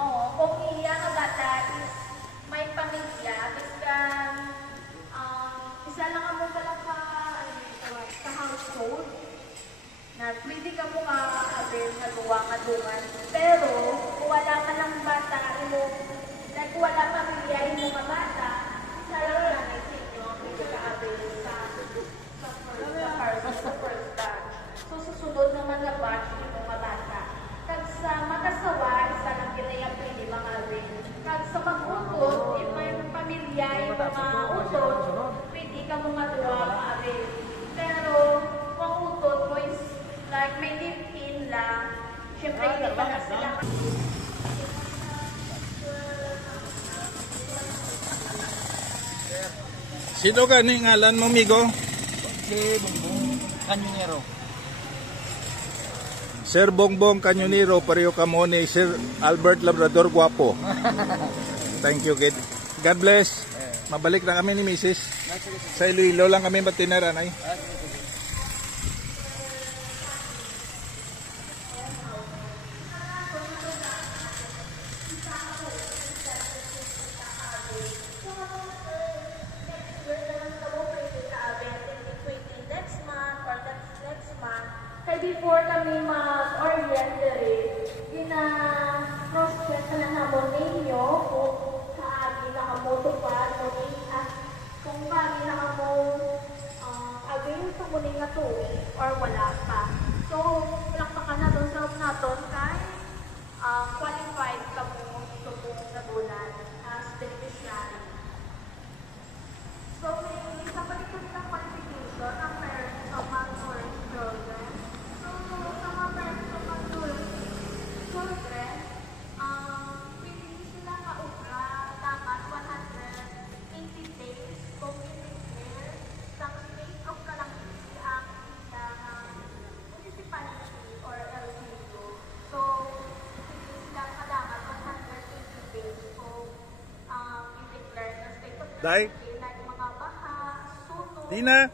Oo, kung iya nga bata is may pamilya, biskan isa lang mo pala ka household na pwede ka mo ka-avail na duwa-nga-dungan. Pero, kung wala ka ng bata, like wala pamilya, mo nga bata, isa lang lang ay sinyo ang pwede ka-avail sa first batch. So, susunod naman na batch, mo nga bata. Kag sa makasawa, isa lang ginayang pwede mga avail. Kag sa mag-utod, if may pamilya, yung mga utod, pwede ka mo nga duwa ma-avail. Pero, kung utod mo is like may live-in lang, syempre hindi pa na sila. Sino ka ni ngalan mo, Migo? Si Bongbong Kanyonero. Sir Bongbong Kanyonero, pareho ka mo ni Sir Albert Labrador Guapo. Thank you, kid. God bless. Mabalik na kami ni Mrs. Sa Iloilo lang kami matinaran ay. Before kami mag-orientate, gina-cross-check na naman ninyo kung kaagi nakamotopad mo kung kaagi again sa muling na to or wala pa. So, lang pa na doon sa naton kay qualified ka mo ito pong nagulan as beneficiary. So, may isa pa rin ng qualification ang parents of malnourished children. Dai? Dina?